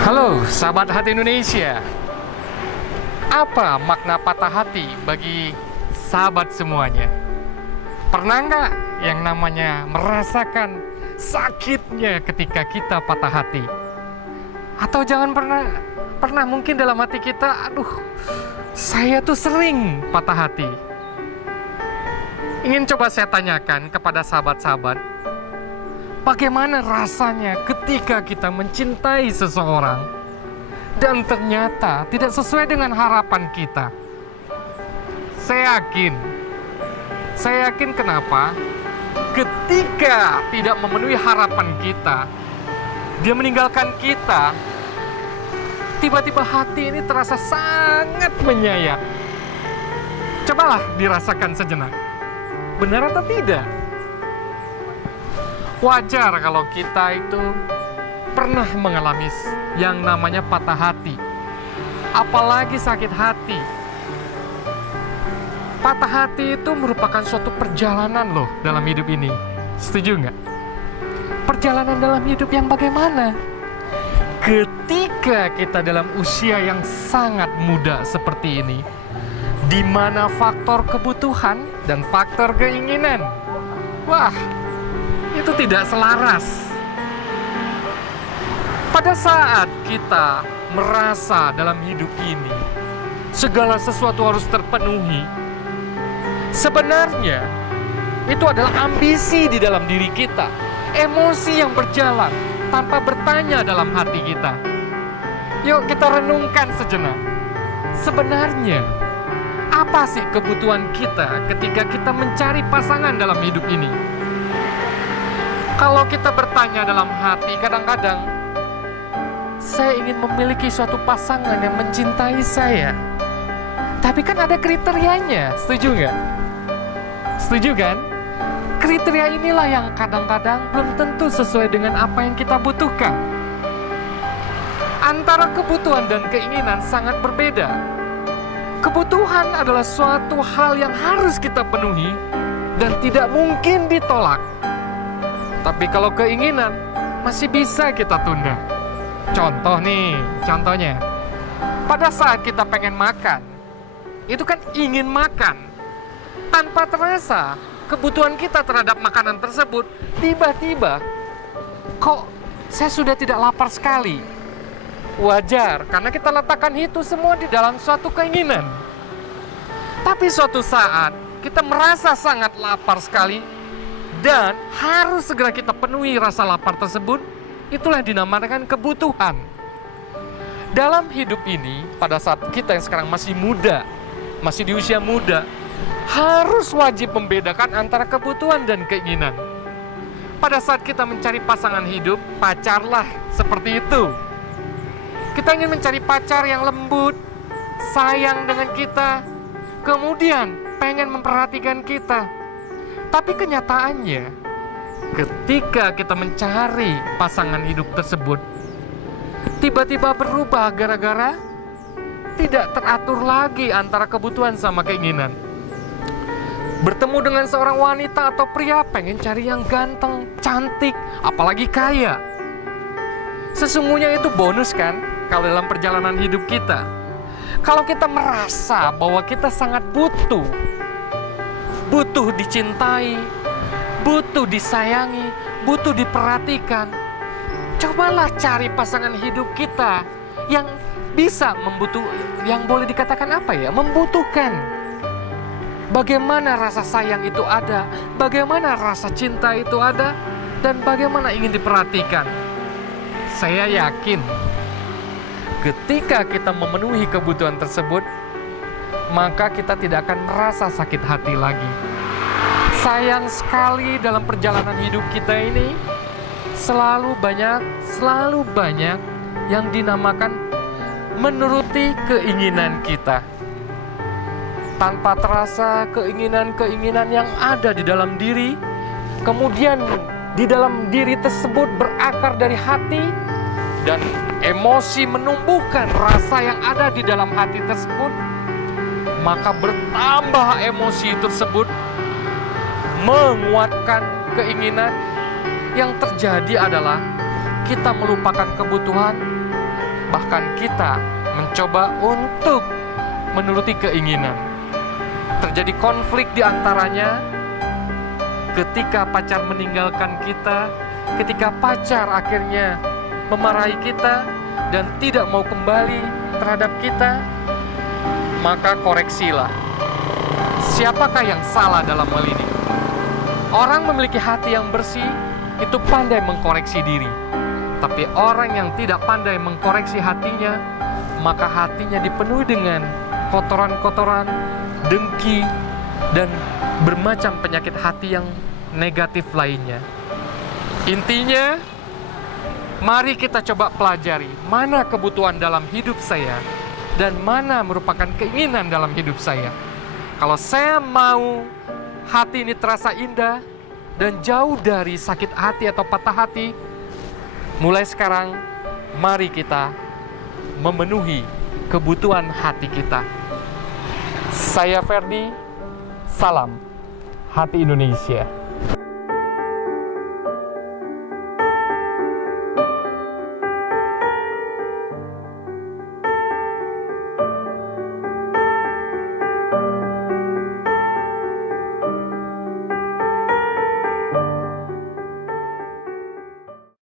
Halo, sahabat hati Indonesia. Apa makna patah hati bagi sahabat semuanya? Pernah nggak yang namanya merasakan sakitnya ketika kita patah hati? Atau jangan pernah mungkin dalam hati kita, saya tuh sering patah hati. Ingin coba saya tanyakan kepada sahabat-sahabat, bagaimana rasanya ketika kita mencintai seseorang dan ternyata tidak sesuai dengan harapan kita? Saya yakin kenapa? Ketika tidak memenuhi harapan kita, dia meninggalkan kita, tiba-tiba hati ini terasa sangat menyayat. Cobalah dirasakan sejenak. Benar atau tidak? Wajar kalau kita itu pernah mengalami yang namanya patah hati, apalagi sakit hati. Patah hati itu merupakan suatu perjalanan loh dalam hidup ini. Setuju nggak? Perjalanan dalam hidup yang bagaimana? Ketika kita dalam usia yang sangat muda seperti ini, di mana faktor kebutuhan dan faktor keinginan, itu tidak selaras. Pada saat kita merasa dalam hidup ini segala sesuatu harus terpenuhi, sebenarnya itu adalah ambisi di dalam diri kita, emosi yang berjalan tanpa bertanya dalam hati kita. Yuk kita renungkan sejenak. Sebenarnya apa sih kebutuhan kita ketika kita mencari pasangan dalam hidup ini? Kalau kita bertanya dalam hati, kadang-kadang saya ingin memiliki suatu pasangan yang mencintai saya. Tapi kan ada kriterianya, setuju nggak? Setuju kan? Kriteria inilah yang kadang-kadang belum tentu sesuai dengan apa yang kita butuhkan. Antara kebutuhan dan keinginan sangat berbeda. Kebutuhan adalah suatu hal yang harus kita penuhi dan tidak mungkin ditolak. Tapi kalau keinginan masih bisa kita tunda. Contohnya, pada saat kita pengen makan, itu kan ingin makan. Tanpa terasa, kebutuhan kita terhadap makanan tersebut, tiba-tiba, kok saya sudah tidak lapar sekali? Wajar, karena kita letakkan itu semua di dalam suatu keinginan. Tapi suatu saat, kita merasa sangat lapar sekali, dan harus segera kita penuhi rasa lapar tersebut. Itulah yang dinamakan kebutuhan. Dalam hidup ini, pada saat kita yang sekarang masih muda, masih di usia muda, harus wajib membedakan antara kebutuhan dan keinginan. Pada saat kita mencari pasangan hidup, pacarlah seperti itu. Kita ingin mencari pacar yang lembut, sayang dengan kita, kemudian pengen memperhatikan kita. Tapi kenyataannya, ketika kita mencari pasangan hidup tersebut, tiba-tiba berubah gara-gara tidak teratur lagi antara kebutuhan sama keinginan. Bertemu dengan seorang wanita atau pria, pengen cari yang ganteng, cantik, apalagi kaya. Sesungguhnya itu bonus kan, kalau dalam perjalanan hidup kita. Kalau kita merasa bahwa kita sangat butuh dicintai, butuh disayangi, butuh diperhatikan, cobalah cari pasangan hidup kita yang bisa yang boleh dikatakan membutuhkan. Bagaimana rasa sayang itu ada, bagaimana rasa cinta itu ada, dan bagaimana ingin diperhatikan. Saya yakin ketika kita memenuhi kebutuhan tersebut, maka kita tidak akan merasa sakit hati lagi. Sayang sekali dalam perjalanan hidup kita ini selalu banyak yang dinamakan menuruti keinginan kita. Tanpa terasa keinginan-keinginan yang ada di dalam diri, kemudian di dalam diri tersebut berakar dari hati, dan emosi menumbuhkan rasa yang ada di dalam hati tersebut, maka bertambah emosi tersebut, menguatkan keinginan. Yang terjadi adalah kita melupakan kebutuhan, bahkan kita mencoba untuk menuruti keinginan. Terjadi konflik di antaranya ketika pacar meninggalkan kita, ketika pacar akhirnya memarahi kita dan tidak mau kembali terhadap kita, maka koreksilah. Siapakah yang salah dalam hal ini? Orang memiliki hati yang bersih itu pandai mengkoreksi diri. Tapi orang yang tidak pandai mengkoreksi hatinya, maka hatinya dipenuhi dengan kotoran-kotoran, dengki, dan bermacam penyakit hati yang negatif lainnya. Intinya, mari kita coba pelajari mana kebutuhan dalam hidup saya dan mana merupakan keinginan dalam hidup saya. Kalau saya mau hati ini terasa indah dan jauh dari sakit hati atau patah hati, mulai sekarang mari kita memenuhi kebutuhan hati kita. Saya Ferdi, salam Hati Indonesia.